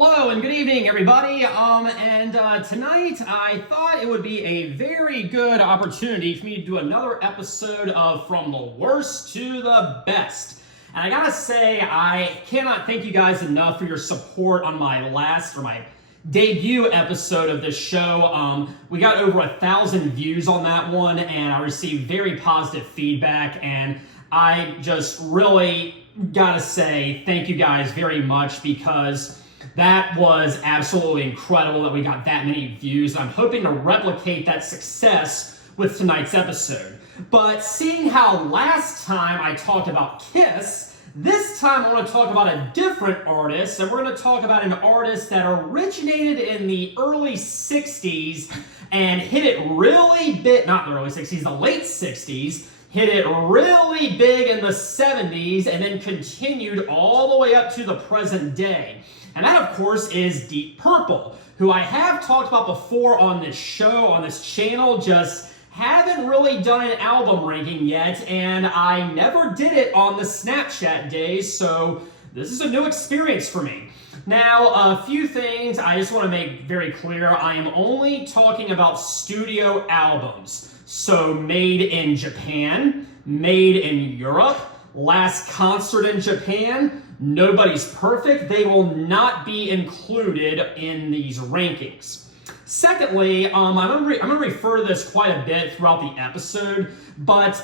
Hello and good evening, everybody. Tonight I thought it would be a very good opportunity for me to do another episode of From the Worst to the Best. And I gotta say, I cannot thank you guys enough for your support on my debut episode of this show. We got over 1,000 views on that one, and I received very positive feedback, and I just really gotta say thank you guys very much, because that was absolutely incredible that we got that many views. I'm hoping to replicate that success with tonight's episode. But seeing how last time I talked about Kiss, this time I want to talk about a different artist, and we're going to talk about an artist that originated in the early 60s and hit it really big, not the early 60s, the late 60s, hit it really big in the 70s, and then continued all the way up to the present day. And that, of course, is Deep Purple, who I have talked about before on this show, on this channel, just haven't really done an album ranking yet, and I never did it on the Snapchat days, so this is a new experience for me. Now, a few things I just want to make very clear. I am only talking about studio albums. So made in Japan, made in Europe, last concert in Japan, Nobody's Perfect. They will not be included in these rankings. Secondly, I'm going to refer to this quite a bit throughout the episode, but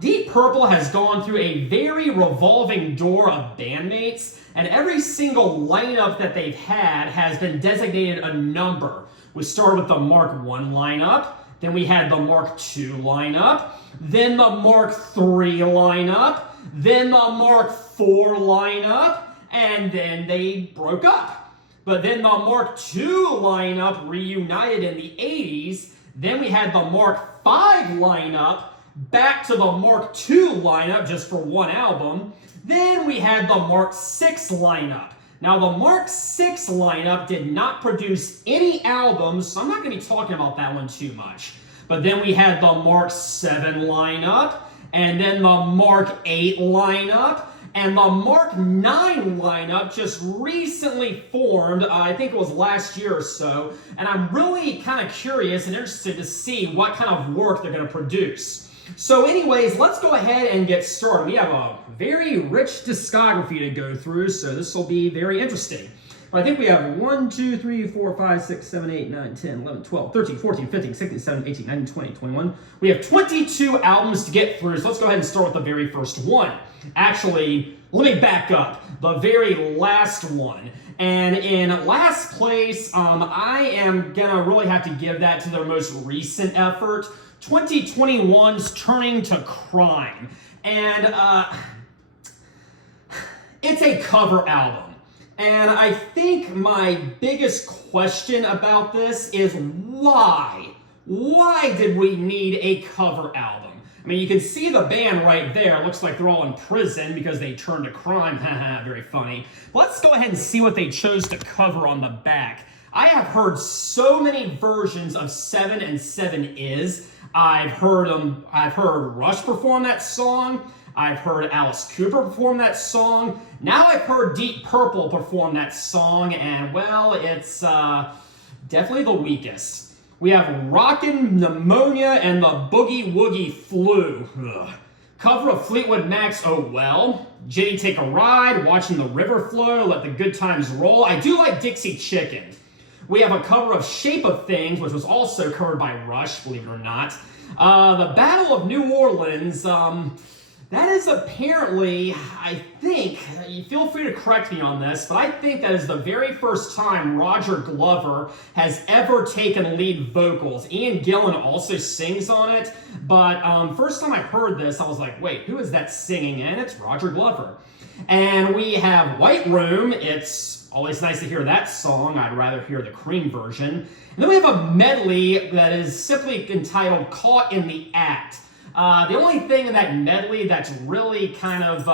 Deep Purple has gone through a very revolving door of bandmates, and every single lineup that they've had has been designated a number. We started with the Mark I lineup, then we had the Mark II lineup, then the Mark III lineup, then the Mark IV lineup, and then they broke up. But then the Mark II lineup reunited in the 80s, then we had the Mark V lineup, back to the Mark II lineup just for one album, then we had the Mark VI lineup. Now, the Mark VI lineup did not produce any albums, so I'm not going to be talking about that one too much. But then we had the Mark VII lineup, and then the Mark VIII lineup, and the Mark IX lineup just recently formed, I think it was last year or so, and I'm really kind of curious and interested to see what kind of work they're going to produce. So anyways, let's go ahead and get started. We have a very rich discography to go through, so this will be very interesting. But I think we have 1, 2, 3, 4, 5, 6, 7, 8, 9, 10, 11, 12, 13, 14, 15, 16, 17, 18, 19, 20, 21. We have 22 albums to get through, so let's go ahead and start with the very first one. Actually, let me back up. The very last one. And in last place, I am going to really have to give that to their most recent effort, 2021's Turning to Crime. And it's a cover album. And I think my biggest question about this is why? Why did we need a cover album? I mean, you can see the band right there. It looks like they're all in prison because they turned to crime. Haha, very funny. Let's go ahead and see what they chose to cover on the back. I have heard so many versions of 7 and 7 Is. I've heard Rush perform that song. I've heard Alice Cooper perform that song. Now I've heard Deep Purple perform that song, and well, it's definitely the weakest. We have Rockin' Pneumonia and the Boogie Woogie Flu. Ugh. Cover of Fleetwood Mac's Oh Well. Jenny Take a Ride, Watching the River Flow, Let the Good Times Roll. I do like Dixie Chicken. We have a cover of Shape of Things, which was also covered by Rush, believe it or not. The Battle of New Orleans, that is apparently, I think, you feel free to correct me on this, but I think that is the very first time Roger Glover has ever taken lead vocals. Ian Gillan also sings on it, but first time I heard this, I was like, wait, who is that singing? And it's Roger Glover. And we have White Room. It's always nice to hear that song. I'd rather hear the Cream version. And then we have a medley that is simply entitled Caught in the Act. The only thing in that medley that's really kind of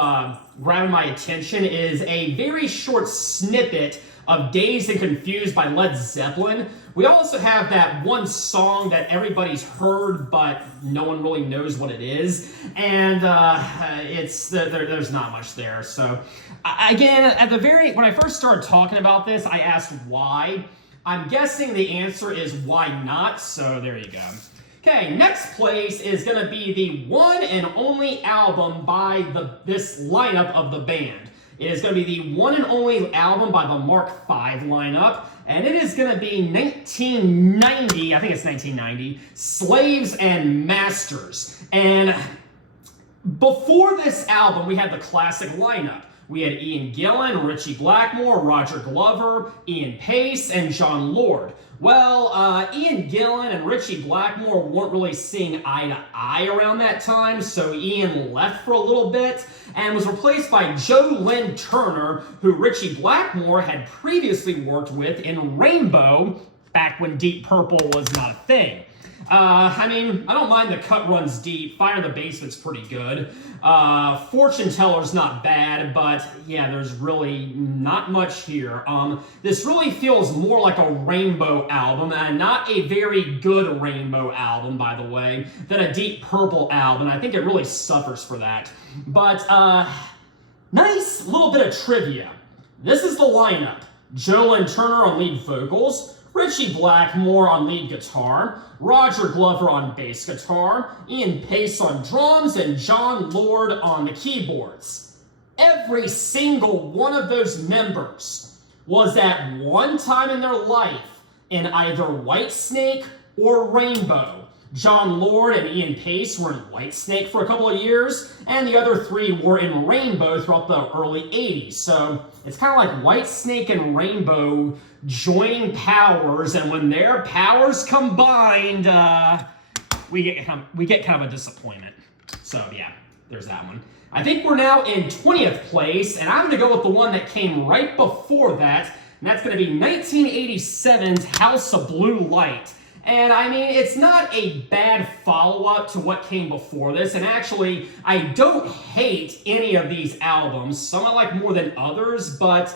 grabbing my attention is a very short snippet of Dazed and Confused by Led Zeppelin. We also have that one song that everybody's heard, but no one really knows what it is. And there's not much there. So again, when I first started talking about this, I asked why. I'm guessing the answer is why not, so there you go. Okay, next place is going to be the one and only album by this lineup of the band. It is going to be the one and only album by the Mark V lineup, and it is going to be 1990, I think it's 1990, Slaves and Masters. And before this album, we had the classic lineup. We had Ian Gillan, Ritchie Blackmore, Roger Glover, Ian Pace, and John Lord. Well, Ian Gillan and Ritchie Blackmore weren't really seeing eye to eye around that time, so Ian left for a little bit and was replaced by Joe Lynn Turner, who Ritchie Blackmore had previously worked with in Rainbow, back when Deep Purple was not a thing. I mean, I don't mind The Cut Runs Deep. Fire in the Basement's pretty good. Fortune Teller's not bad, but yeah, there's really not much here. This really feels more like a Rainbow album, and not a very good Rainbow album, by the way, than a Deep Purple album. I think it really suffers for that. But, nice little bit of trivia. This is the lineup. Joe Lynn Turner on lead vocals, Ritchie Blackmore on lead guitar, Roger Glover on bass guitar, Ian Pace on drums, and John Lord on the keyboards. Every single one of those members was at one time in their life in either Whitesnake or Rainbow. John Lord and Ian Pace were in Whitesnake for a couple of years, and the other three were in Rainbow throughout the early 80s. So it's kind of like Whitesnake and Rainbow joining powers, and when their powers combined, we get kind of a disappointment. So yeah, there's that one. I think we're now in 20th place, and I'm going to go with the one that came right before that, and that's going to be 1987's House of Blue Light. And I mean, it's not a bad follow-up to what came before this, and actually, I don't hate any of these albums. Some I like more than others, but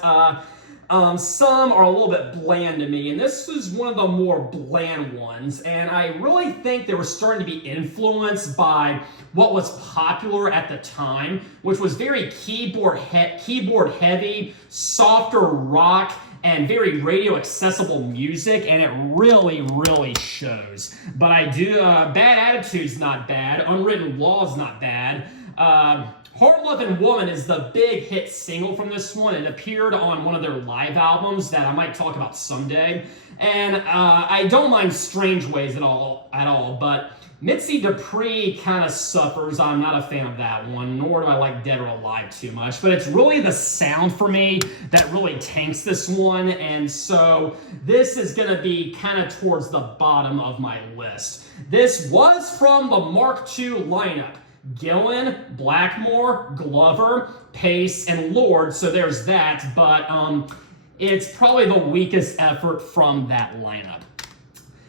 some are a little bit bland to me, and this was one of the more bland ones, and I really think they were starting to be influenced by what was popular at the time, which was very keyboard heavy, softer rock, and very radio accessible music, and it really, really shows. But I do, Bad Attitude's not bad, Unwritten Law's not bad. Hard Lovin' Woman is the big hit single from this one. It appeared on one of their live albums that I might talk about someday. And I don't mind Strange Ways at all, but Mitzi Dupree kind of suffers. I'm not a fan of that one, nor do I like Dead or Alive too much. But it's really the sound for me that really tanks this one, and so this is going to be kind of towards the bottom of my list. This was from the Mark II lineup. Gillan, Blackmore, Glover, Pace, and Lord, so there's that, but it's probably the weakest effort from that lineup.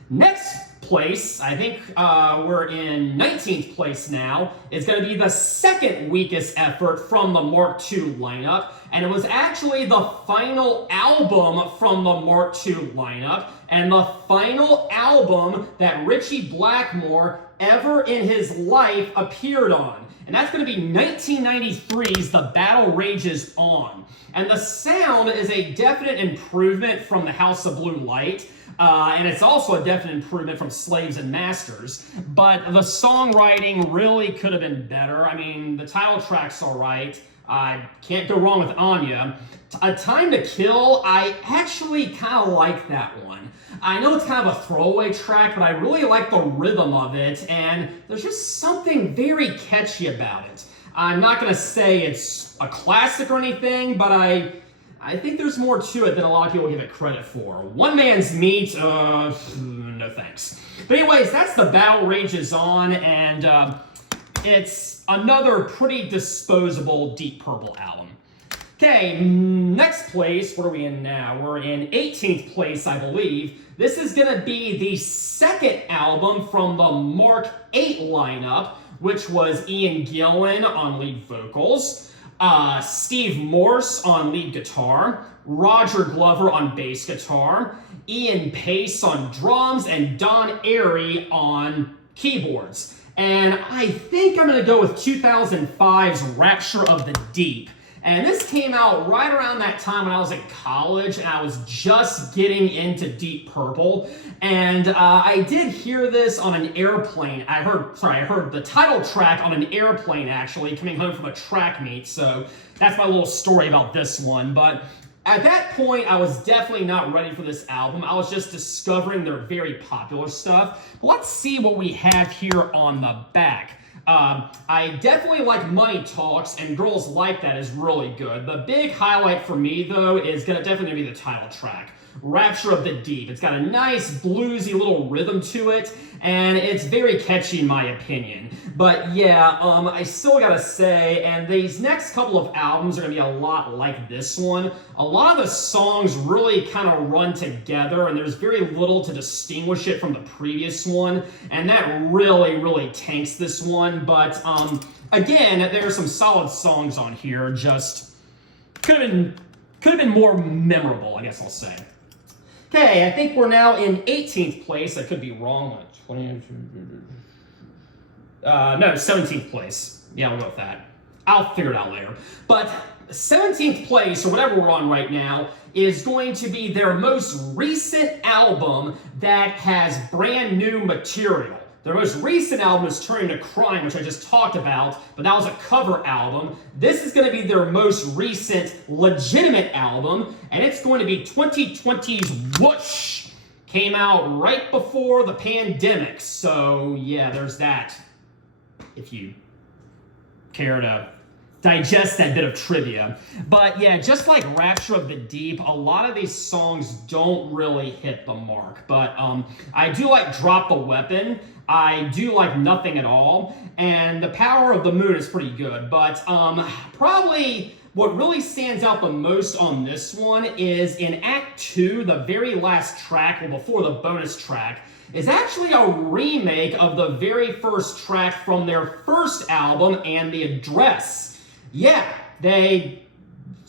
Next place, I think we're in 19th place now, is going to be the second weakest effort from the Mark II lineup, and it was actually the final album from the Mark II lineup, and the final album that Ritchie Blackmore ever in his life appeared on. And that's going to be 1993's The Battle Rages On. And the sound is a definite improvement from the House of Blue Light. And it's also a definite improvement from Slaves and Masters. But the songwriting really could have been better. I mean, the title track's all right. Can't go wrong with Anya. A Time to Kill, I actually kind of like that one. I know it's kind of a throwaway track, but I really like the rhythm of it, and there's just something very catchy about it. I'm not going to say it's a classic or anything, but I think there's more to it than a lot of people give it credit for. One Man's Meat, no thanks. But anyways, that's The Battle Rages On, and it's another pretty disposable Deep Purple album. Okay, next place, what are we in now? We're in 18th place, I believe. This is going to be the second album from the Mark VIII lineup, which was Ian Gillan on lead vocals, Steve Morse on lead guitar, Roger Glover on bass guitar, Ian Pace on drums, and Don Airey on keyboards. And I think I'm going to go with 2005's Rapture of the Deep. And this came out right around that time when I was in college, and I was just getting into Deep Purple. And I did hear this on an airplane. I heard the title track on an airplane, actually, coming home from a track meet. So that's my little story about this one. But at that point, I was definitely not ready for this album. I was just discovering their very popular stuff. But let's see what we have here on the back. I definitely like Money Talks, and Girls Like That is really good. The big highlight for me, though, is definitely going to be the title track, Rapture of the Deep. It's got a nice bluesy little rhythm to it, and it's very catchy in my opinion. But yeah, I still gotta say, and these next couple of albums are gonna be a lot like this one. A lot of the songs really kind of run together, and there's very little to distinguish it from the previous one, and that really tanks this one. But again, there are some solid songs on here, just could have been more memorable, I guess I'll say. Okay, I think we're now in 18th place. I could be wrong. Like 17th place. Yeah, we'll go with that. I'll figure it out later. But 17th place, or whatever we're on right now, is going to be their most recent album that has brand new material. Their most recent album is Turning to Crime, which I just talked about, but that was a cover album. This is going to be their most recent legitimate album, and it's going to be 2020's Whoosh. Came out right before the pandemic, so yeah, there's that. If you care to digest that bit of trivia. But yeah, just like Rapture of the Deep, a lot of these songs don't really hit the mark. But I do like Drop the Weapon. I do like Nothing at All. And The Power of the Moon is pretty good. But probably what really stands out the most on this one is in Act 2, the very last track, well, before the bonus track, is actually a remake of the very first track from their first album, And the Address. Yeah, they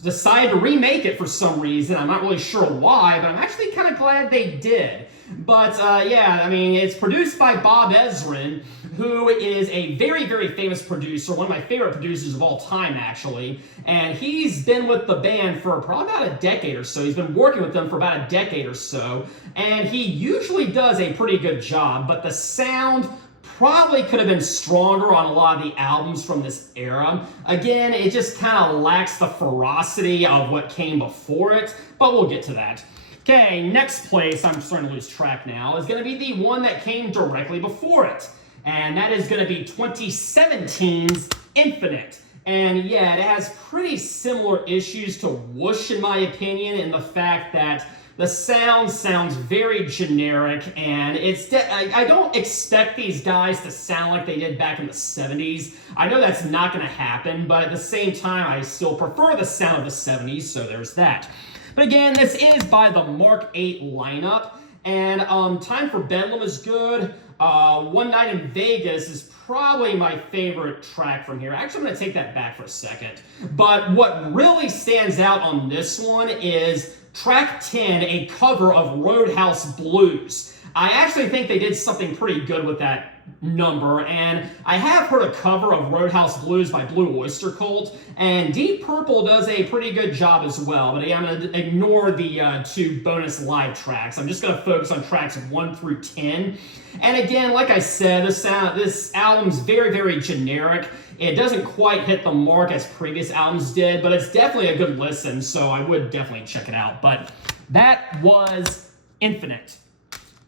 decided to remake it for some reason. I'm not really sure why, but I'm actually kind of glad they did. But yeah, I mean, it's produced by Bob Ezrin, who is a very famous producer, one of my favorite producers of all time, actually. And he's been with the band for probably about a decade or so. He's been working with them for about a decade or so. And he usually does a pretty good job, but the sound probably could have been stronger on a lot of the albums from this era. Again, it just kind of lacks the ferocity of what came before it, but we'll get to that. Okay, next place, I'm starting to lose track now, is going to be the one that came directly before it. And that is going to be 2017's Infinite. And yeah, it has pretty similar issues to Whoosh, in my opinion, in the fact that the sound sounds very generic, and I don't expect these guys to sound like they did back in the 70s. I know that's not going to happen, but at the same time, I still prefer the sound of the 70s, so there's that. But again, this is by the Mark 8 lineup, and Time for Bedlam is good. One Night in Vegas is probably my favorite track from here. Actually, I'm going to take that back for a second. But what really stands out on this one is Track 10, a cover of Roadhouse Blues. I actually think they did something pretty good with that number, and I have heard a cover of Roadhouse Blues by Blue Oyster Cult, and Deep Purple does a pretty good job as well, but I'm going to ignore the two bonus live tracks. I'm just going to focus on tracks 1 through 10. And again, like I said, this album's very generic. It doesn't quite hit the mark as previous albums did, but it's definitely a good listen, so I would definitely check it out. But that was Infinite.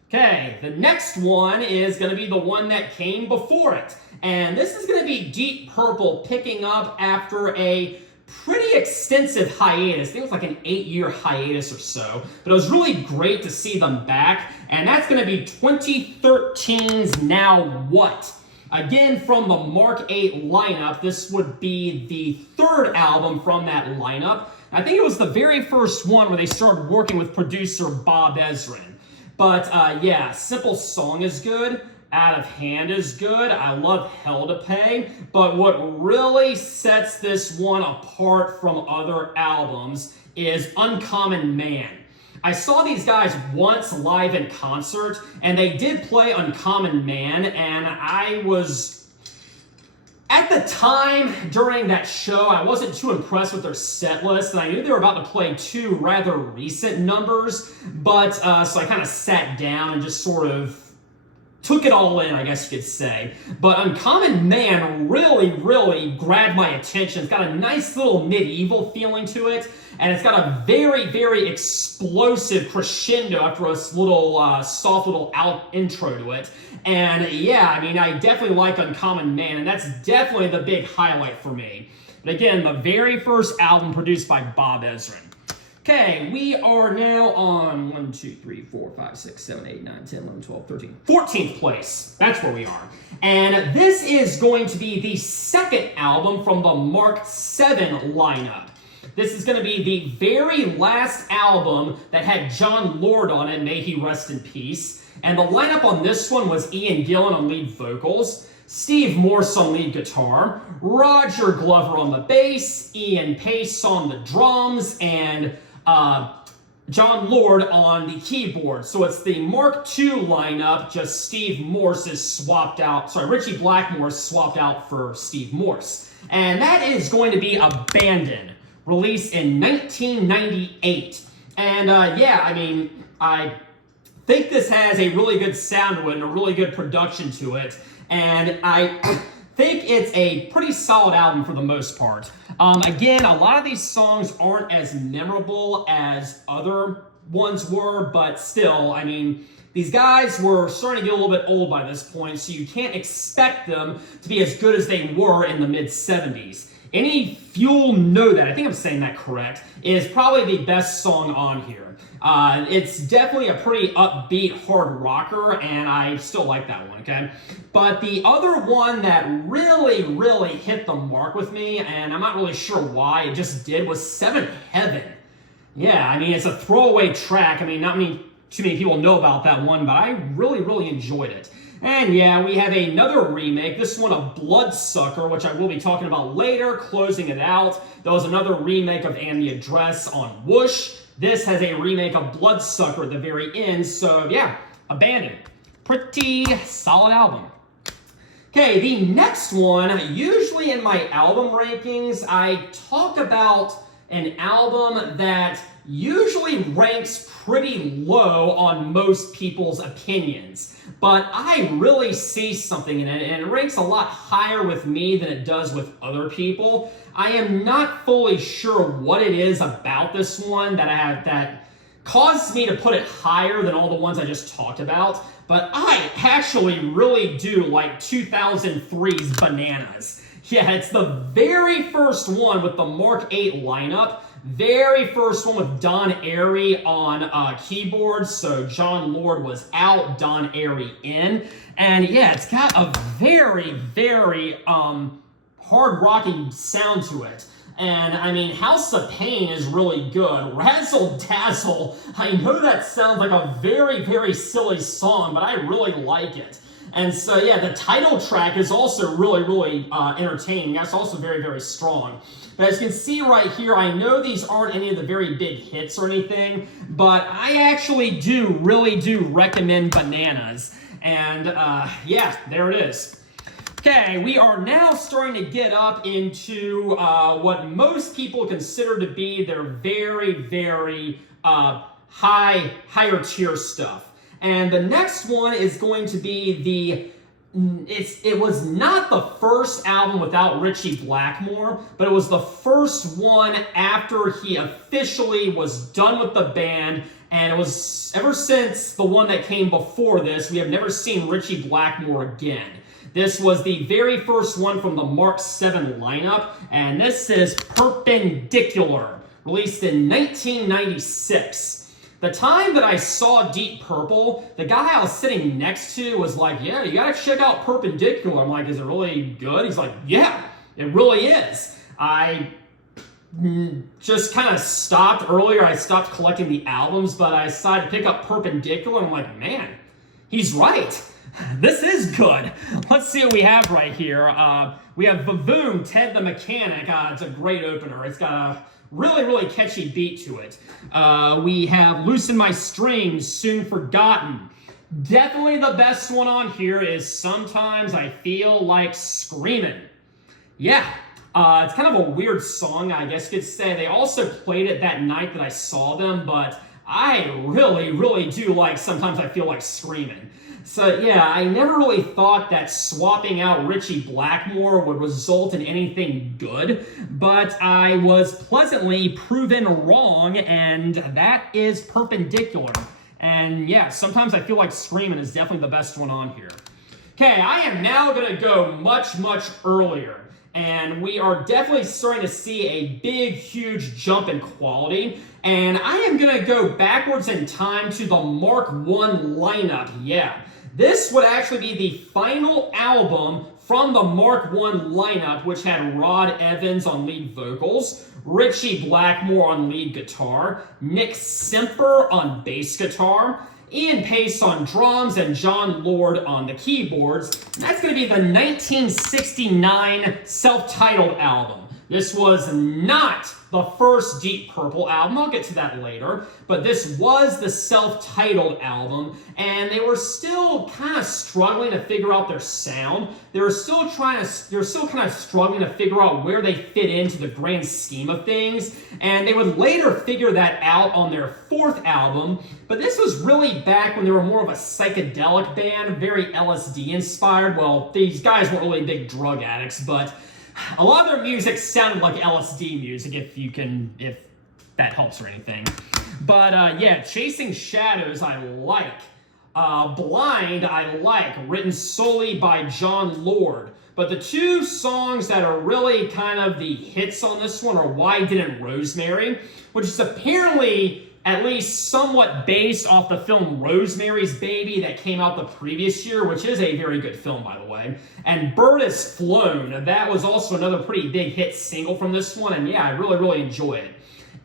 Okay, the next one is going to be the one that came before it. And this is going to be Deep Purple picking up after a pretty extensive hiatus. I think it was like an 8-year hiatus or so. But it was really great to see them back. And that's going to be 2013's Now What? Again, from the Mark 8 lineup, this would be the third album from that lineup. I think it was the very first one where they started working with producer Bob Ezrin. But yeah, Simple Song is good. Out of Hand is good. I love Hell to Pay. But what really sets this one apart from other albums is Uncommon Man. I saw these guys once live in concert, and they did play Uncommon Man, and I was, at the time during that show, I wasn't too impressed with their set list, and I knew they were about to play two rather recent numbers, but so I kind of sat down and just sort of took it all in, I guess you could say. But Uncommon Man really grabbed my attention. It's got a nice little medieval feeling to it, and it's got a very explosive crescendo after a little soft little intro to it. And yeah, I mean, I definitely like Uncommon Man, and that's definitely the big highlight for me. But again, the very first album produced by Bob Ezrin. Okay, we are now on 1, 2, 3, 4, 5, 6, 7, 8, 9, 10, 11, 12, 13, 14th place. That's where we are. And this is going to be the second album from the Mark 7 lineup. This is going to be the very last album that had John Lord on it, may he rest in peace. And the lineup on this one was Ian Gillan on lead vocals, Steve Morse on lead guitar, Roger Glover on the bass, Ian Pace on the drums, and John Lord on the keyboard. So it's the Mark II lineup, just Steve Morse is swapped out, Richie Blackmore is swapped out for Steve Morse. And that is going to be Abandon, released in 1998. And yeah, I mean, I think this has a really good sound to it and a really good production to it. And I think it's a pretty solid album for the most part. Again, a lot of these songs aren't as memorable as other ones were, but still, I mean, these guys were starting to get a little bit old by this point, so you can't expect them to be as good as they were in the mid-70s. Any Fuel Know That, I think I'm saying that correct, is probably the best song on here. It's definitely a pretty upbeat hard rocker, and I still like that one, okay? But the other one that really hit the mark with me, and I'm not really sure why, it just did, was Seventh Heaven. Yeah, I mean, it's a throwaway track. I mean, too many people know about that one, but I really enjoyed it. And yeah, we have another remake, this one of Bloodsucker, which I will be talking about later, closing it out. There was another remake of And the Address on Whoosh. This has a remake of Bloodsucker at the very end, so yeah, Abandon. Pretty solid album. Okay, the next one, usually in my album rankings, I talk about an album that usually ranks pretty low on most people's opinions. But I really see something in it, and it ranks a lot higher with me than it does with other people. I am not fully sure what it is about this one that caused me to put it higher than all the ones I just talked about, but I actually really do like 2003's Bananas. Yeah, it's the very first one with the Mark 8 lineup. Very first one with Don Airey on keyboards, so John Lord was out, Don Airey in. And yeah, it's got a very hard-rocking sound to it. And I mean, House of Pain is really good. Razzle Dazzle, I know that sounds like a very silly song, but I really like it. And so yeah, the title track is also really entertaining. That's also very strong. But as you can see right here, I know these aren't any of the very big hits or anything, but I actually really do recommend Bananas. And yeah, there it is. Okay, we are now starting to get up into what most people consider to be their very higher tier stuff. And the next one is going to be it was not the first album without Richie Blackmore, but it was the first one after he officially was done with the band, and it was ever since the one that came before this, we have never seen Richie Blackmore again. This was the very first one from the Mark 7 lineup, and this is Perpendicular, released in 1996. The time that I saw Deep Purple, the guy I was sitting next to was like, yeah, you gotta check out Perpendicular. I'm like, is it really good? He's like, yeah, it really is. I just kind of stopped earlier. I stopped collecting the albums, but I decided to pick up Perpendicular. I'm like, man, he's right. This is good. Let's see what we have right here. We have Vavoom, Ted the Mechanic. It's a great opener. It's got a really catchy beat to it. We have Loosen My Strings, Soon Forgotten. Definitely the best one on here is Sometimes I Feel Like Screaming. Yeah, it's kind of a weird song, I guess you could say. They also played it that night that I saw them, but I really do like Sometimes I Feel Like Screaming. So yeah, I never really thought that swapping out Richie Blackmore would result in anything good, but I was pleasantly proven wrong, and that is Perpendicular. And yeah, Sometimes I Feel Like Screaming is definitely the best one on here. Okay, I am now going to go much earlier. And we are definitely starting to see a big, huge jump in quality. And I am going to go backwards in time to the Mark I lineup. Yeah, this would actually be the final album from the Mark I lineup, which had Rod Evans on lead vocals, Richie Blackmore on lead guitar, Nick Semper on bass guitar, Ian Pace on drums, and John Lord on the keyboards. And that's going to be the 1969 self-titled album. This was not the first Deep Purple album. I'll get to that later. But this was the self-titled album, and they were still kind of struggling to figure out their sound. They were still kind of struggling to figure out where they fit into the grand scheme of things, and they would later figure that out on their fourth album. But this was really back when they were more of a psychedelic band, very LSD inspired. Well, these guys weren't really big drug addicts, but a lot of their music sounded like LSD music, if that helps or anything. But yeah, Chasing Shadows I like. Blind I like, written solely by John Lord. But the two songs that are really kind of the hits on this one are Why Didn't Rosemary, which is apparently at least somewhat based off the film Rosemary's Baby that came out the previous year, which is a very good film, by the way. And Bird Has Flown, that was also another pretty big hit single from this one, and yeah, I really enjoy it.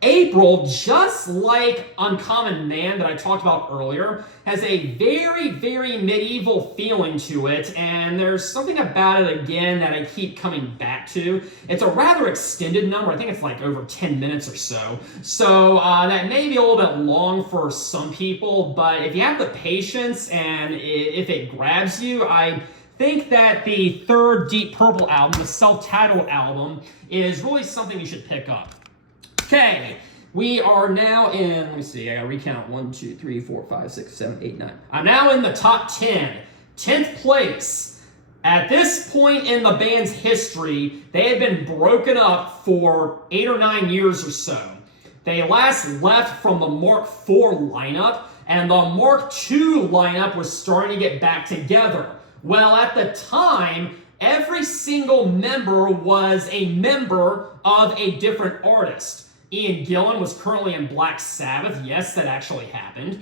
April, just like Uncommon Man that I talked about earlier, has a very medieval feeling to it, and there's something about it, again, that I keep coming back to. It's a rather extended number. I think it's like over 10 minutes or so. So that may be a little bit long for some people, but if you have the patience and if it grabs you, I think that the third Deep Purple album, the self-titled album, is really something you should pick up. Okay, we are now in, let me see, I gotta recount, 1, 2, 3, 4, 5, 6, 7, 8, 9. I'm now in the top 10, 10th place. At this point in the band's history, they had been broken up for 8 or 9 years or so. They last left from the Mark IV lineup, and the Mark II lineup was starting to get back together. Well, at the time, every single member was a member of a different artist. Ian Gillan was currently in Black Sabbath. Yes, that actually happened.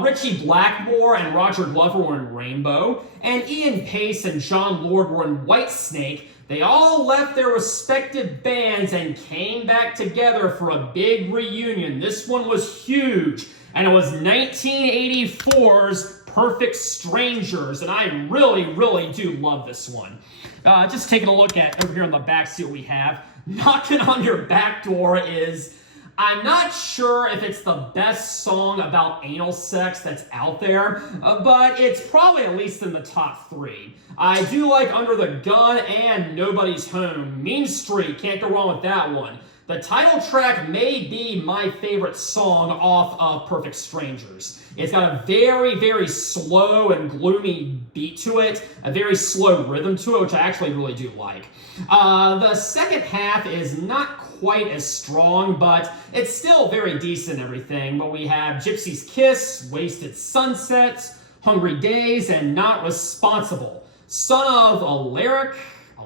Richie Blackmore and Roger Glover were in Rainbow. And Ian Pace and John Lord were in Whitesnake. They all left their respective bands and came back together for a big reunion. This one was huge. And it was 1984's Perfect Strangers. And I really do love this one. Just taking a look at over here on the back, see what we have. Knocking on Your Back Door is, I'm not sure if it's the best song about anal sex that's out there, but it's probably at least in the top 3. I do like Under the Gun and Nobody's Home. Mean Street, can't go wrong with that one. The title track may be my favorite song off of Perfect Strangers. It's got a very slow and gloomy beat to it, a very slow rhythm to it, which I actually really do like. The second half is not quite as strong, but it's still very decent and everything. But we have Gypsy's Kiss, Wasted Sunsets, Hungry Days, and Not Responsible. Son of Alaric, I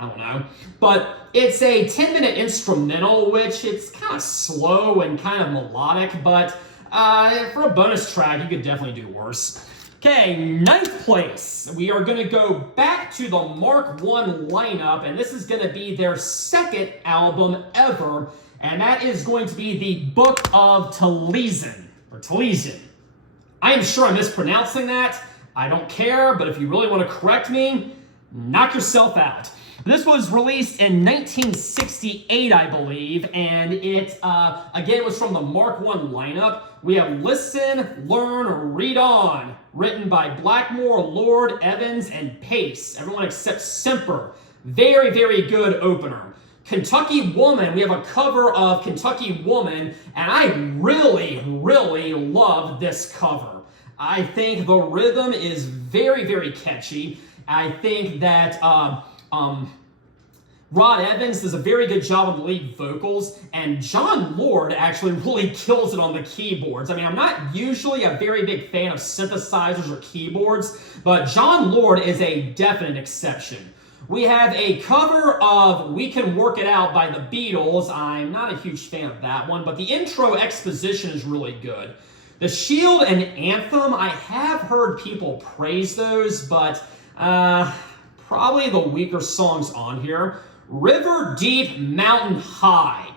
don't know. But it's a 10-minute instrumental, which it's kind of slow and kind of melodic, but for a bonus track, you could definitely do worse. Okay, 9th place. We are going to go back to the Mark I lineup, and this is going to be their second album ever, and that is going to be the Book of Taliesin, or Taliesin. I am sure I'm mispronouncing that. I don't care, but if you really want to correct me, knock yourself out. This was released in 1968, I believe, and it, again, was from the Mark I lineup. We have Listen, Learn, Read On, written by Blackmore, Lord, Evans, and Pace. Everyone except Semper. Very, very good opener. Kentucky Woman, we have a cover of Kentucky Woman, and I really, really love this cover. I think the rhythm is very, very catchy. I think that Rod Evans does a very good job on the lead vocals, and John Lord actually really kills it on the keyboards. I mean, I'm not usually a very big fan of synthesizers or keyboards, but John Lord is a definite exception. We have a cover of We Can Work It Out by the Beatles. I'm not a huge fan of that one, but the intro exposition is really good. The Shield and Anthem, I have heard people praise those, but probably the weaker songs on here. River Deep, Mountain High.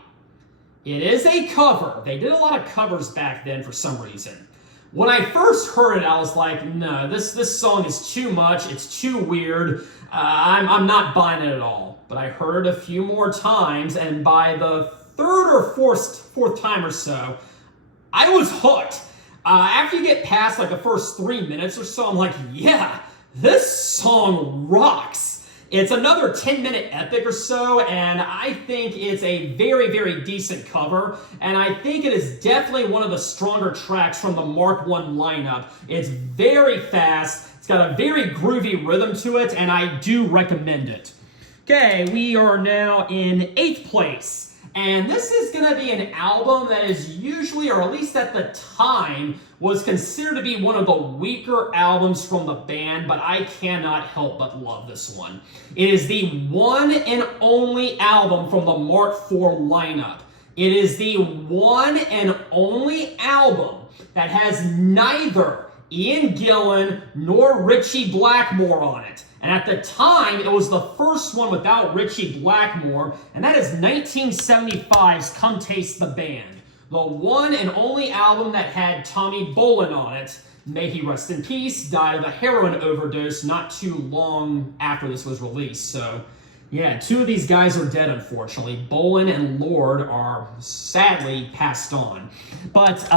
It is a cover. They did a lot of covers back then for some reason. When I first heard it, I was like, no, this song is too much. It's too weird. I'm not buying it at all. But I heard it a few more times, and by the third or fourth time or so, I was hooked. After you get past like the first 3 minutes or so, I'm like, yeah, this song rocks. It's another 10-minute epic or so, and I think it's a very, very decent cover, and I think it is definitely one of the stronger tracks from the Mark I lineup. It's very fast, it's got a very groovy rhythm to it, and I do recommend it. Okay, we are now in 8th place. And this is going to be an album that is usually, or at least at the time, was considered to be one of the weaker albums from the band, but I cannot help but love this one. It is the one and only album from the Mark IV lineup. It is the one and only album that has neither Ian Gillan nor Ritchie Blackmore on it. And at the time, it was the first one without Ritchie Blackmore, and that is 1975's Come Taste the Band. The one and only album that had Tommy Bolin on it. May he rest in peace, died of a heroin overdose not too long after this was released. So, yeah, 2 of these guys are dead, unfortunately. Bolin and Lord are sadly passed on. But,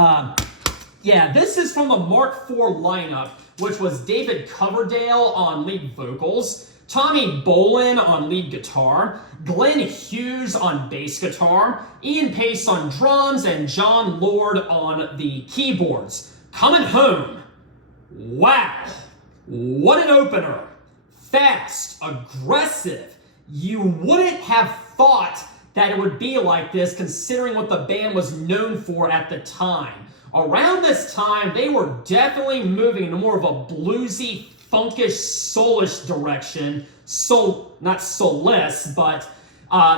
yeah, this is from the Mark IV lineup, which was David Coverdale on lead vocals, Tommy Bolin on lead guitar, Glenn Hughes on bass guitar, Ian Pace on drums, and John Lord on the keyboards. Coming Home. Wow. What an opener. Fast, aggressive. You wouldn't have thought that it would be like this considering what the band was known for at the time. Around this time, they were definitely moving into more of a bluesy, funkish, soulish direction. Soul, not soulless, but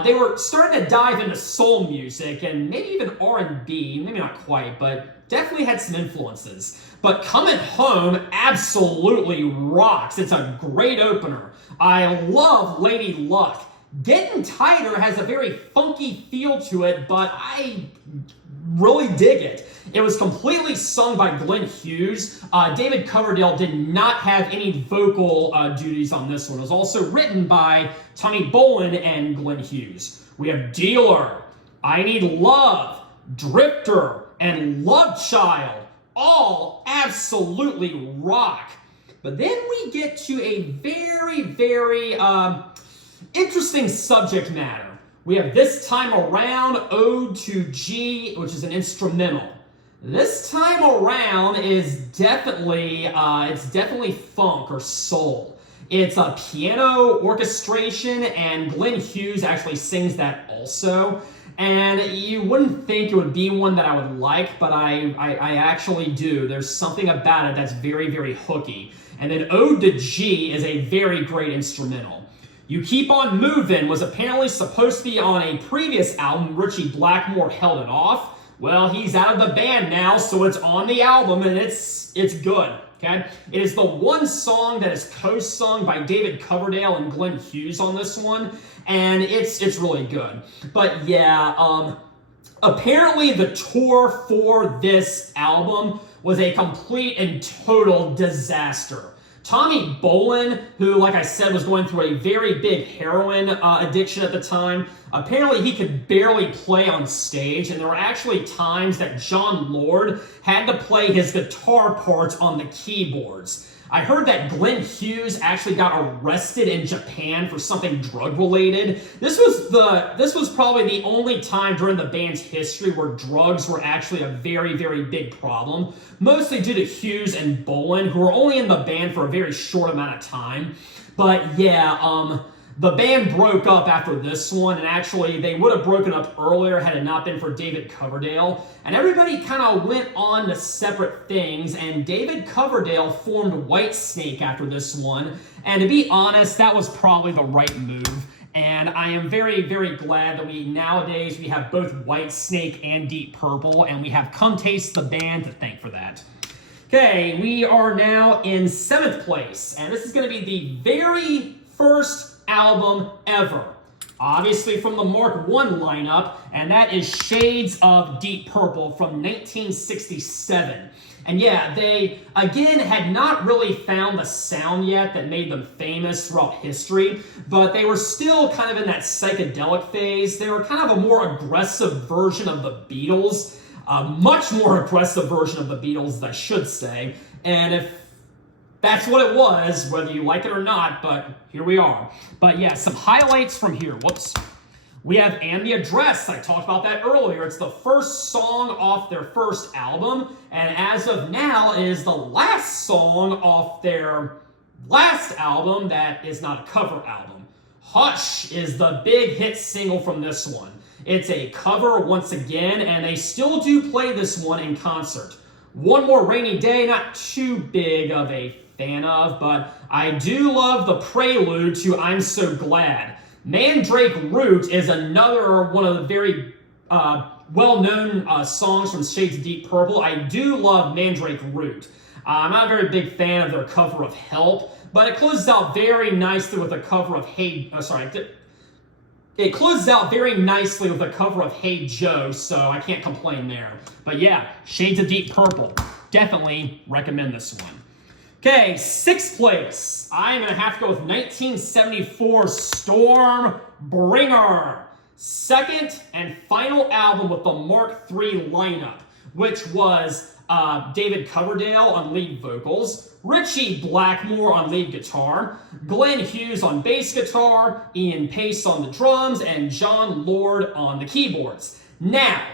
they were starting to dive into soul music and maybe even R&B, maybe not quite, but definitely had some influences. But Coming Home absolutely rocks. It's a great opener. I love Lady Luck. Getting Tighter has a very funky feel to it, but I really dig it. It was completely sung by Glenn Hughes. David Coverdale did not have any vocal duties on this one. It was also written by Tommy Bolin and Glenn Hughes. We have Dealer, I Need Love, Drifter, and Love Child. All absolutely rock. But then we get to a very, very interesting subject matter. We have This Time Around, Ode to G, which is an instrumental. This Time Around is definitely, it's definitely funk or soul. It's a piano orchestration, and Glenn Hughes actually sings that also. And you wouldn't think it would be one that I would like, but I actually do. There's something about it that's very, very hooky. And then Ode to G is a very great instrumental. You Keep On Movin' was apparently supposed to be on a previous album. Ritchie Blackmore held it off. Well, he's out of the band now, so it's on the album, and it's good, okay? It is the one song that is co-sung by David Coverdale and Glenn Hughes on this one, and it's really good. But yeah, Apparently, the tour for this album was a complete and total disaster. Tommy Bolin, who, like I said, was going through a very big heroin addiction at the time, apparently he could barely play on stage, and there were actually times that John Lord had to play his guitar parts on the keyboards. I heard that Glenn Hughes actually got arrested in Japan for something drug-related. This was probably the only time during the band's history where drugs were actually a very, very big problem, mostly due to Hughes and Bolin, who were only in the band for a very short amount of time. But yeah, the band broke up after this one, and actually they would have broken up earlier had it not been for David Coverdale. And everybody kind of went on to separate things, and David Coverdale formed Whitesnake after this one. And to be honest, that was probably the right move. And I am very, very glad that nowadays we have both Whitesnake and Deep Purple, and we have Come Taste the Band to thank for that. Okay, we are now in 7th place, and this is going to be the very first album ever, obviously from the Mark I lineup, and that is Shades of Deep Purple from 1967. And yeah, they, again, had not really found the sound yet that made them famous throughout history, but they were still kind of in that psychedelic phase. They were kind of a more aggressive version of the Beatles, a much more aggressive version of the Beatles, I should say, and if that's what it was, whether you like it or not, but here we are. But yeah, some highlights from here. Whoops. We have And the Address. I talked about that earlier. It's the first song off their first album, and as of now, it is the last song off their last album that is not a cover album. Hush is the big hit single from this one. It's a cover once again, and they still do play this one in concert. One More Rainy Day, not too big of a fan of, but I do love the prelude to I'm So Glad. Mandrake Root is another one of the very well-known songs from Shades of Deep Purple. I do love Mandrake Root. I'm not a very big fan of their cover of Help, but it closes out very nicely with a cover of It closes out very nicely with a cover of Hey Joe, so I can't complain there. But yeah, Shades of Deep Purple. Definitely recommend this one. Okay, 6th place. I'm going to have to go with 1974 Stormbringer. Second and final album with the Mark III lineup, which was David Coverdale on lead vocals, Richie Blackmore on lead guitar, Glenn Hughes on bass guitar, Ian Pace on the drums, and John Lord on the keyboards. Now,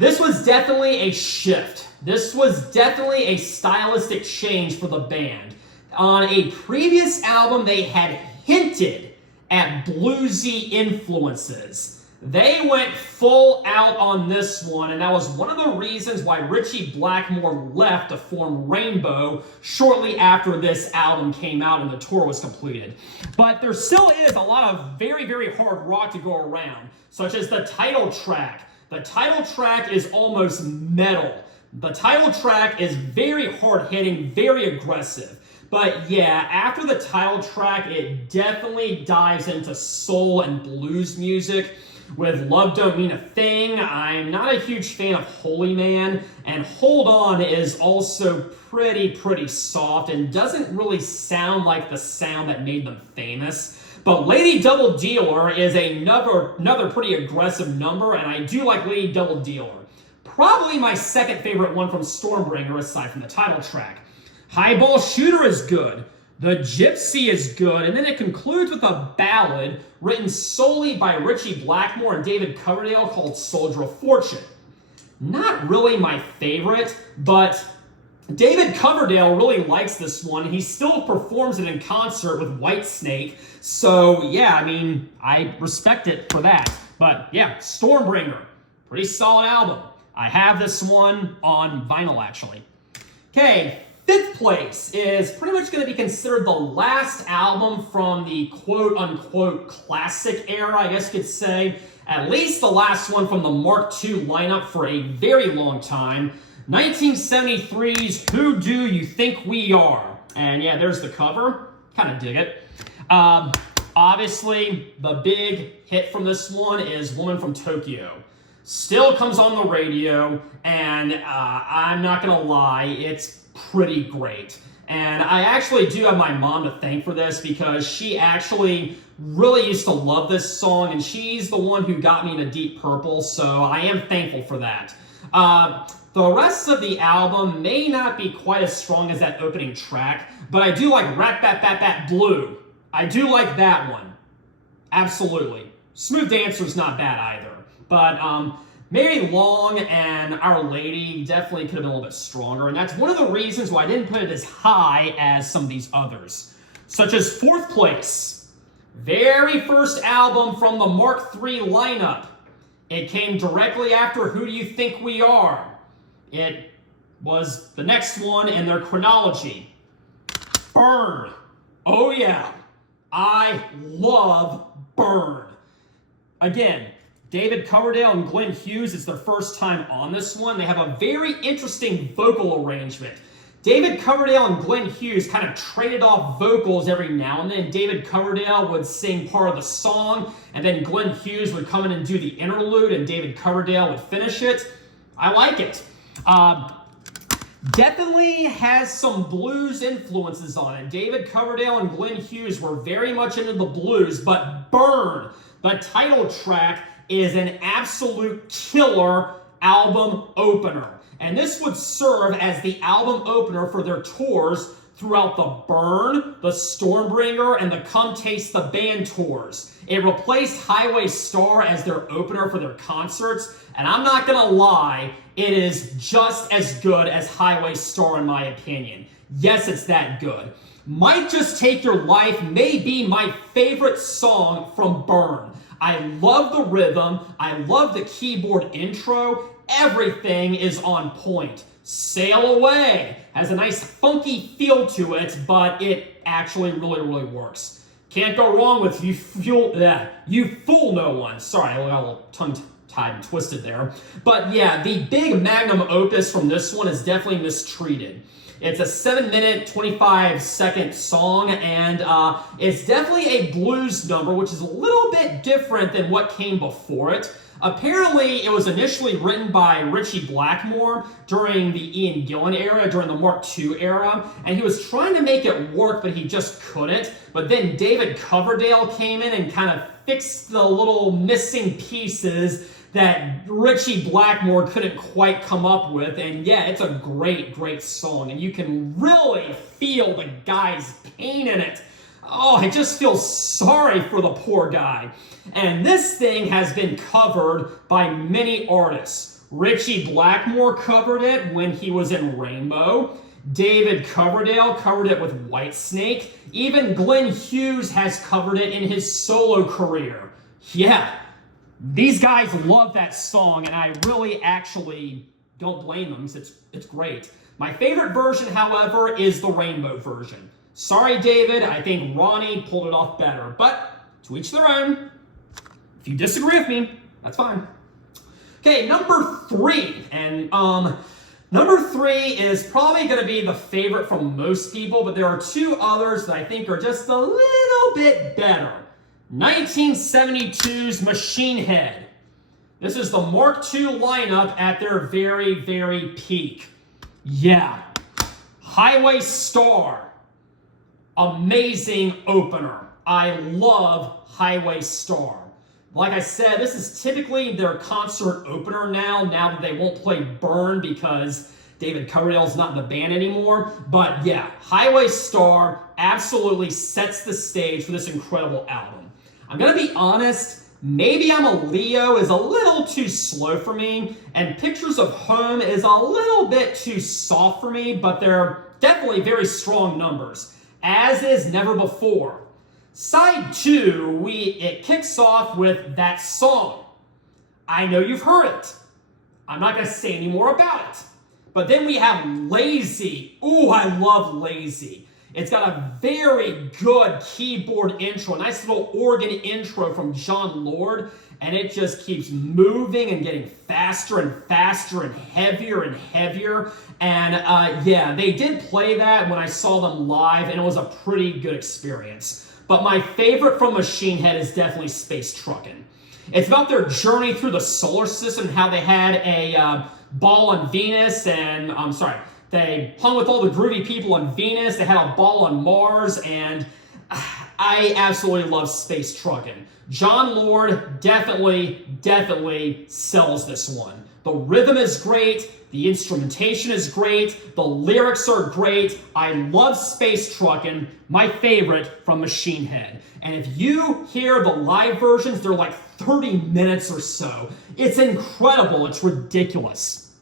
this was definitely a shift. This was definitely a stylistic change for the band. On a previous album, they had hinted at bluesy influences. They went full out on this one, and that was one of the reasons why Richie Blackmore left to form Rainbow shortly after this album came out and the tour was completed. But there still is a lot of very, very hard rock to go around, such as the title track. The title track is almost metal. The title track is very hard-hitting, very aggressive. But yeah, after the title track, it definitely dives into soul and blues music with Love Don't Mean a Thing. I'm not a huge fan of Holy Man, and Hold On is also pretty soft and doesn't really sound like the sound that made them famous. But Lady Double Dealer is another pretty aggressive number, and I do like Lady Double Dealer. Probably my second favorite one from Stormbringer aside from the title track. Highball Shooter is good. The Gypsy is good, and then it concludes with a ballad written solely by Richie Blackmore and David Coverdale called Soldier of Fortune. Not really my favorite, but David Coverdale really likes this one. He still performs it in concert with Whitesnake, so yeah, I mean, I respect it for that. But yeah, Stormbringer, pretty solid album. I have this one on vinyl, actually. Okay, 5th place is pretty much going to be considered the last album from the quote-unquote classic era, I guess you could say. At least the last one from the Mark II lineup for a very long time. 1973's Who Do You Think We Are? And yeah, there's the cover. Kind of dig it. Obviously, the big hit from this one is Woman from Tokyo. Still comes on the radio, and I'm not going to lie, it's pretty great. And I actually do have my mom to thank for this because she actually really used to love this song, and she's the one who got me into Deep Purple, so I am thankful for that. The rest of the album may not be quite as strong as that opening track, but I do like Rat Bat Bat Bat Blue. I do like that one. Absolutely. Smooth Dancer's not bad either. But Mary Long and Our Lady definitely could have been a little bit stronger, and that's one of the reasons why I didn't put it as high as some of these others. Such as fourth place. Very first album from the Mark III lineup. It came directly after Who Do You Think We Are? It was the next one in their chronology. Burn. Oh yeah. I love Burn. Again, David Coverdale and Glenn Hughes, it's their first time on this one. They have a very interesting vocal arrangement. David Coverdale and Glenn Hughes kind of traded off vocals every now and then. David Coverdale would sing part of the song, and then Glenn Hughes would come in and do the interlude, and David Coverdale would finish it. I like it. Definitely has some blues influences on it. David Coverdale and Glenn Hughes were very much into the blues, but Burn, the title track, is an absolute killer album opener. And this would serve as the album opener for their tours throughout the Burn, the Stormbringer, and the Come Taste the Band tours. It replaced Highway Star as their opener for their concerts, and I'm not gonna lie, it is just as good as Highway Star in my opinion. Yes, it's that good. Might Just Take Your Life may be my favorite song from Burn. I love the rhythm, I love the keyboard intro, everything is on point. Sail Away has a nice funky feel to it, but it actually really works. Can't go wrong with You Fool No One. Sorry, I got a little tongue-tied and twisted there. But yeah, the big magnum opus from this one is definitely Mistreated. It's a 7-minute, 25-second song, and it's definitely a blues number, which is a little bit different than what came before it. Apparently, it was initially written by Ritchie Blackmore during the Ian Gillan era, during the Mark II era, and he was trying to make it work, but he just couldn't. But then David Coverdale came in and kind of fixed the little missing pieces that Ritchie Blackmore couldn't quite come up with, and yeah, it's a great song, and you can really feel the guy's pain in it. Oh, I just feel sorry for the poor guy. And this thing has been covered by many artists. Ritchie Blackmore covered it when he was in Rainbow. David Coverdale covered it with Whitesnake. Even Glenn Hughes has covered it in his solo career. Yeah, these guys love that song, and I really actually don't blame them. It's great. My favorite version, however, is the Rainbow version. Sorry, David, I think Ronnie pulled it off better, but to each their own. If you disagree with me, that's fine. Okay, number 3, and number 3 is probably going to be the favorite from most people, but there are 2 others that I think are just a little bit better. 1972's Machine Head. This is the Mark II lineup at their very peak. Yeah. Highway Star. Amazing opener. I love Highway Star. Like I said, this is typically their concert opener now that they won't play Burn because David Coverdale's not in the band anymore. But yeah, Highway Star absolutely sets the stage for this incredible album. I'm going to be honest, maybe I'm a Leo is a little too slow for me, and Pictures of Home is a little bit too soft for me, but they're definitely very strong numbers, as is Never Before. Side 2, it kicks off with that song. I know you've heard it. I'm not going to say any more about it. But then we have Lazy. Ooh, I love Lazy. It's got a very good keyboard intro, a nice little organ intro from John Lord, and it just keeps moving and getting faster and faster and heavier. And yeah, they did play that when I saw them live, and it was a pretty good experience. But my favorite from Machine Head is definitely Space Truckin'. It's about their journey through the solar system, how they had a ball on Venus, and they hung with all the groovy people on Venus. They had a ball on Mars, and I absolutely love space trucking. John Lord definitely sells this one. The rhythm is great. The instrumentation is great. The lyrics are great. I love space trucking. My favorite from Machine Head. And if you hear the live versions, they're like 30 minutes or so. It's incredible. It's ridiculous.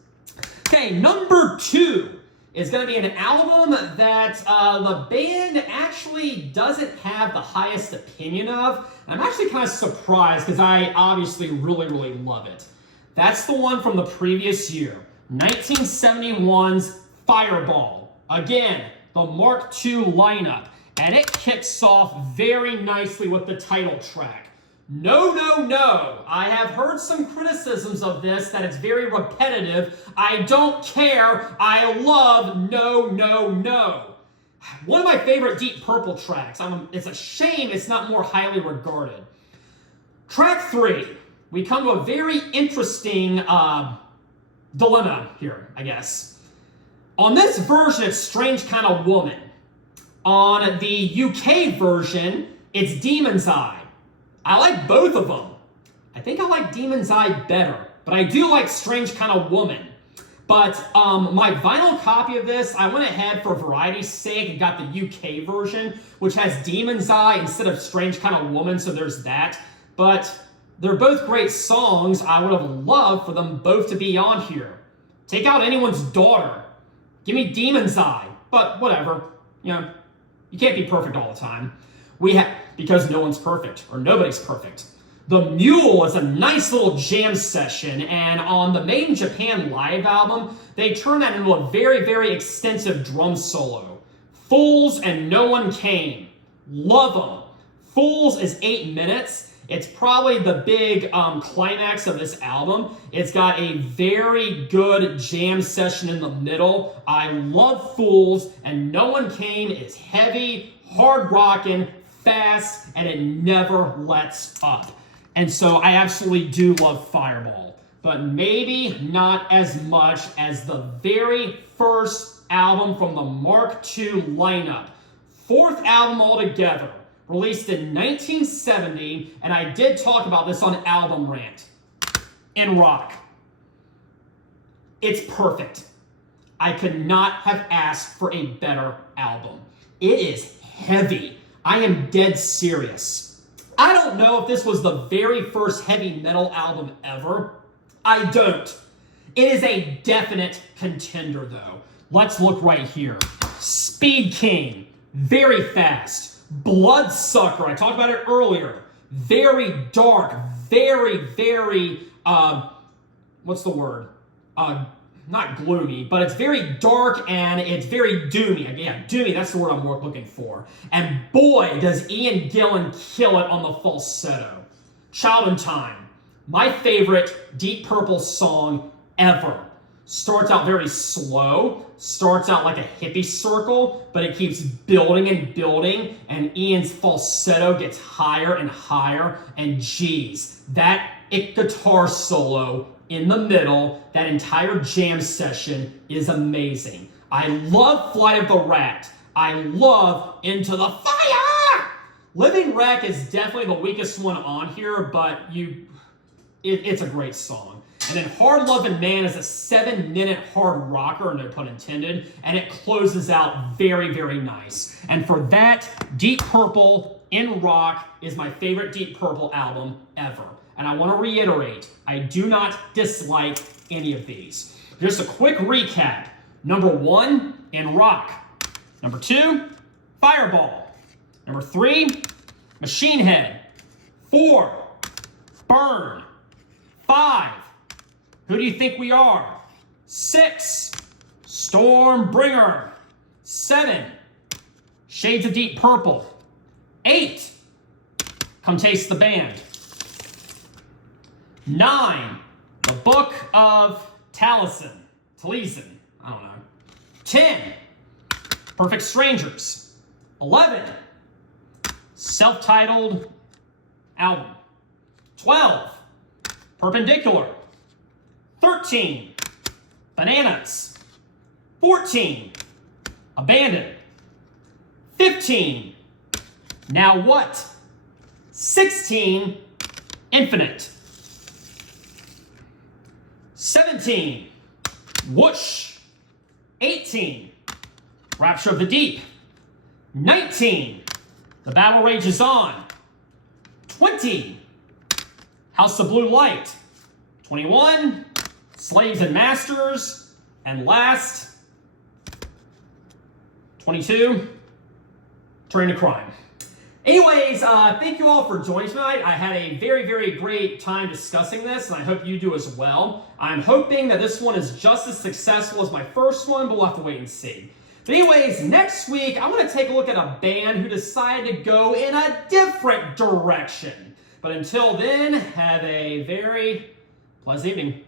Okay, number 2 is going to be an album that the band actually doesn't have the highest opinion of. I'm actually kind of surprised because I obviously really love it. That's the one from the previous year, 1971's Fireball. Again, the Mark II lineup, and it kicks off very nicely with the title track. No, no, no. I have heard some criticisms of this, that it's very repetitive. I don't care. I love No, No, No. One of my favorite Deep Purple tracks. It's a shame it's not more highly regarded. Track 3. We come to a very interesting dilemma here, I guess. On this version, it's Strange Kind of Woman. On the UK version, it's Demon's Eye. I like both of them. I think I like Demon's Eye better, but I do like Strange Kind of Woman. But my vinyl copy of this, I went ahead for variety's sake and got the UK version, which has Demon's Eye instead of Strange Kind of Woman, so there's that. But they're both great songs. I would have loved for them both to be on here. Take out Anyone's Daughter. Give me Demon's Eye. But whatever. You know, you can't be perfect all the time. Because no one's perfect, or nobody's perfect. The Mule is a nice little jam session, and on the Made in Japan live album, they turned that into a very extensive drum solo. Fools and No One Came. Love them. Fools is 8 minutes. It's probably the big climax of this album. It's got a very good jam session in the middle. I love Fools, and No One Came is heavy, hard rockin', fast, and it never lets up. And so I absolutely do love Fireball, but maybe not as much as the very first album from the Mark II lineup. 4th album altogether, released in 1970, and I did talk about this on Album Rant. In Rock. It's perfect. I could not have asked for a better album. It is heavy. I am dead serious. I don't know if this was the very first heavy metal album ever. I don't. It is a definite contender, though. Let's look right here. Speed King, very fast. Bloodsucker, I talked about it earlier. Very dark, very, what's the word? Not gloomy, but it's very dark and it's very doomy. Yeah, doomy, that's the word I'm looking for. And boy, does Ian Gillan kill it on the falsetto. Child in Time, my favorite Deep Purple song ever. Starts out very slow, starts out like a hippie circle, but it keeps building and building, and Ian's falsetto gets higher and higher, and geez, that guitar solo in the middle, that entire jam session is amazing. I love Flight of the Rat. I love Into the Fire! Living Wreck is definitely the weakest one on here, but it's a great song. And then Hard Lovin' Man is a 7-minute hard rocker, no pun intended, and it closes out very, very nice. And for that, Deep Purple in Rock is my favorite Deep Purple album ever. And I want to reiterate, I do not dislike any of these. Just a quick recap. Number 1, In Rock. Number 2, Fireball. Number 3, Machine Head. 4, Burn. 5, Who Do You Think We Are? 6, Stormbringer. 7, Shades of Deep Purple. 8, Come Taste the Band. 9, The Book of Taliesin. I don't know. 10, Perfect Strangers. 11, self-titled album. 12, perpendicular. 13, bananas. 14, abandoned. 15, now what? 16, infinite. 17, whoosh. 18, rapture of the deep. 19, the battle rages on. 20, house of blue light. 21, slaves and masters. And last, 22, turning to crime. Anyways, thank you all for joining tonight. I had a very, very great time discussing this, and I hope you do as well. I'm hoping that this one is just as successful as my first one, but we'll have to wait and see. But anyways, next week, I'm going to take a look at a band who decided to go in a different direction. But until then, have a very pleasant evening.